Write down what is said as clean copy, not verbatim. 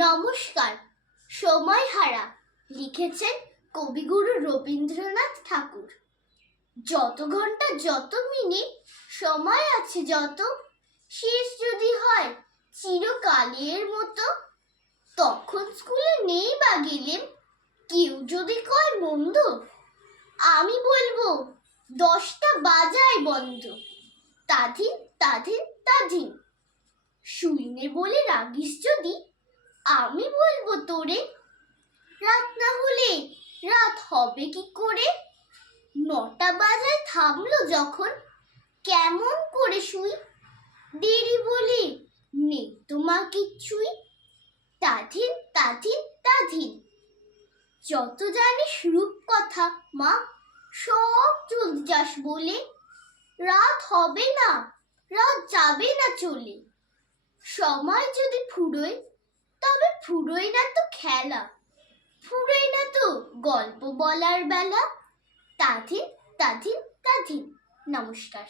নমস্কার। সময় হারা লিখেছেন কবিগুরু রবীন্দ্রনাথ ঠাকুর। যত ঘন্টা যত মিনিট সময় আছে যত, শেষ যদি হয় চিরকালের মতো, তখন স্কুলে নেই বা গেলেম, কেউ যদি কয় মন্দ, আমি বলবো 10টা বাজায় বন্ধ। তাধিন তাধিন তাধিন, শুইনে বলে রাগিস যদি, আমি বলবো তোরে, রাত না হলে রাত হবে কি করে? 9টা বাজায় থামলো যখন, কেমন করে শুই? দেরি বলে নেই তোমা কিচ্ছুই। তাধিন তাধিন তাধিন, যত জানিস রূপ কথা মা, সব চলতে যাস বলে, রাত হবে না, রাত যাবে না চলে। সময় যদি ফুরোয়, তবে ফুরোয় না তো খেলা, ফুরোয় না তো গল্প বলার বেলা। তাধিন তাধিন তাধিন। নমস্কার।